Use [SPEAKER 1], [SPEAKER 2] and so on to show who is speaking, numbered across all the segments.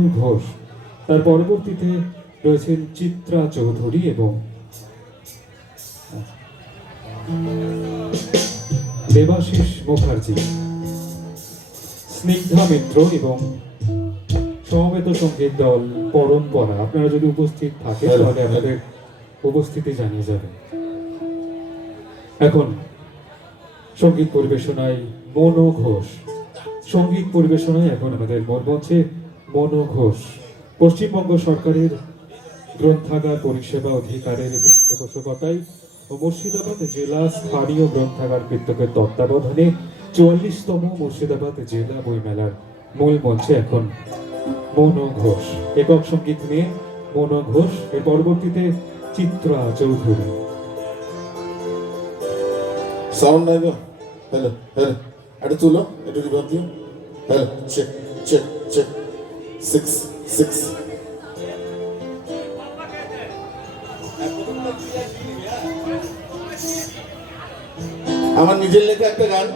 [SPEAKER 1] ঘোষ। তার পরবর্তীতে রয়েছেন চিত্রা চৌধুরী এবং দেবাশিস মুখার্জি। স্নিগ্ধা মিত্র এবং সমবেত সংগীত দল পরম্পরা। আপনারা যদি উপস্থিত থাকেন তাহলে আপনাদের উপস্থিতি জানিয়ে যাবেন। এখন সংগীত পরিবেশনায় মনো ঘোষ। সংগীত পরিবেশনায় এখন আমাদের মঞ্চে মনো ঘোষ, পশ্চিমবঙ্গ সরকারের গ্রন্থাগার পরিষেবা অধিকারের পৃষ্ঠপোষকতায় ও মুর্শিদাবাদ জেলা স্থানীয় গ্রন্থাগার কৃতকের তত্ত্বাবধানে চুয়াল্লিশতম মুর্শিদাবাদ জেলা বইমেলার মূল মঞ্চে এখন মনো ঘোষ। একক সংগীত নিয়ে মনো ঘোষ এর পরবর্তীতে চিত্রা চৌধুরী।
[SPEAKER 2] সাউন্ড নাই হ্যালো হ্যালো একটু তুলো, একটু রিভার দিও। Hello check check check six six আমার নিজের লেখা একটা গান,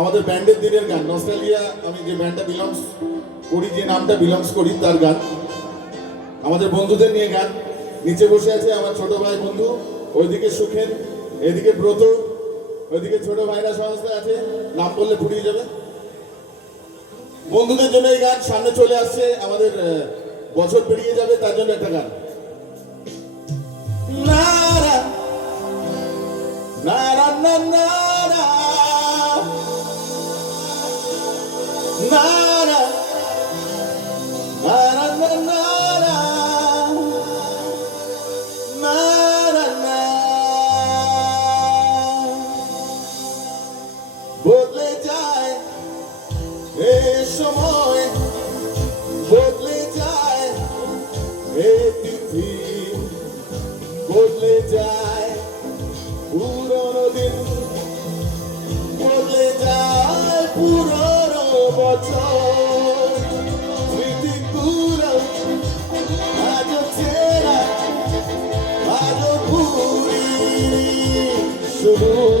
[SPEAKER 2] আমাদের ব্যান্ডের দিনের গান নস্টালিয়া আমি যে ব্যান্ডটা বিলংস করি, যে নামটা বিলংস করি, তার গান। আমাদের বন্ধুদের নিয়ে গান। নিচে বসে আছে আমার ছোট ভাই বন্ধু, ওইদিকে সুখেন, এদিকে ব্রত, ওইদিকে ছোট ভাইরা সমস্ত আছে, নাম বললে ফুরিয়ে যাবে। বন্ধুদের জন্য এই গান সামনে চলে আসছে। আমাদের বছর পেরিয়ে যাবে তার জন্য একটা গান। নারা, না, নারা, নারা, পৃথিবী বদলে যায় পুরনো দিন বদলে যায় পুরনো বছর স্মৃতি পুরো আজ ছেড়া আজ পুরি শুরু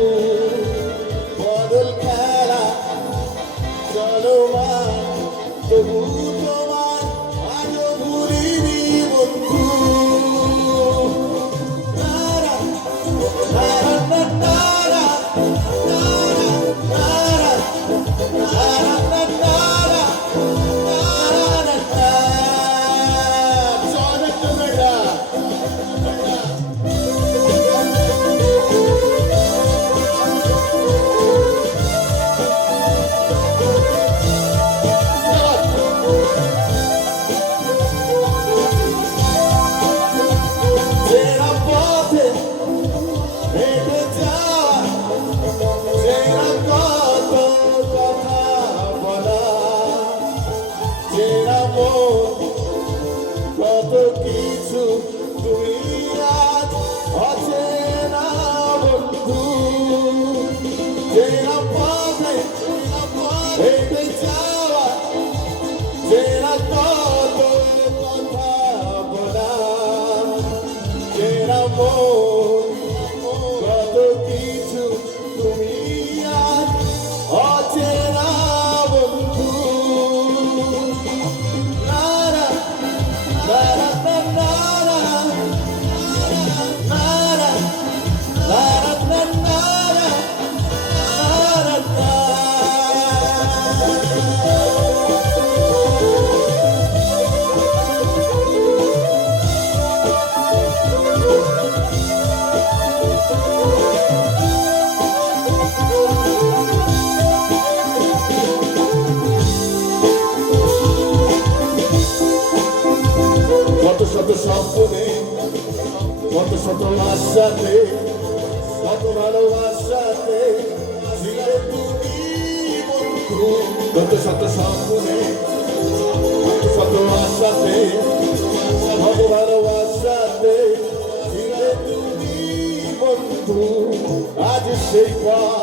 [SPEAKER 2] কত কি কত শত আশাতে কত ভালোবাসাতে ছিলে তুমি বন্ধু কত শত স্বপ্নে কত শত আশাতে কত ভালোবাসাতে তুমি বন্ধু আজ সেই পথ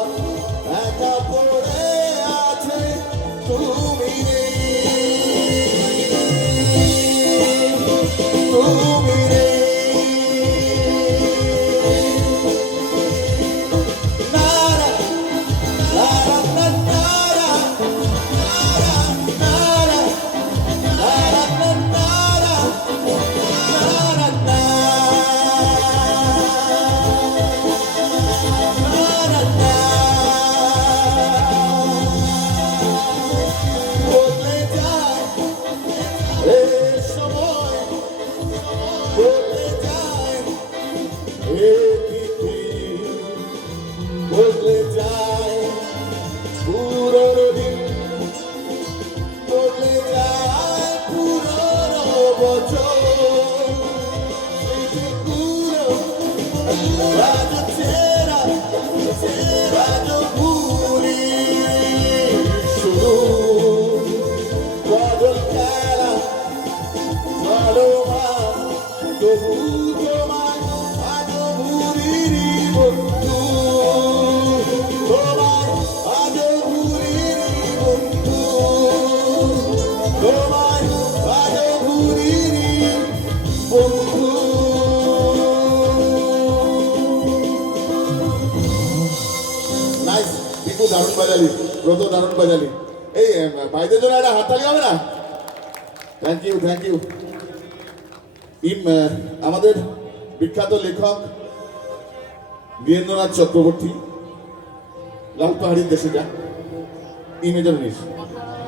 [SPEAKER 2] আজ দারুণ বাজালি, ব্রত দারুণ বাজালি। এই ভাইদের জন্য একটা হাততালি হবে না? থ্যাংক ইউ থ্যাংক ইউ ইম আমাদের বিখ্যাত লেখক বীরেন্দ্রনাথ চক্রবর্তী লাল পাহাড়ির দেশে যা ইমেজের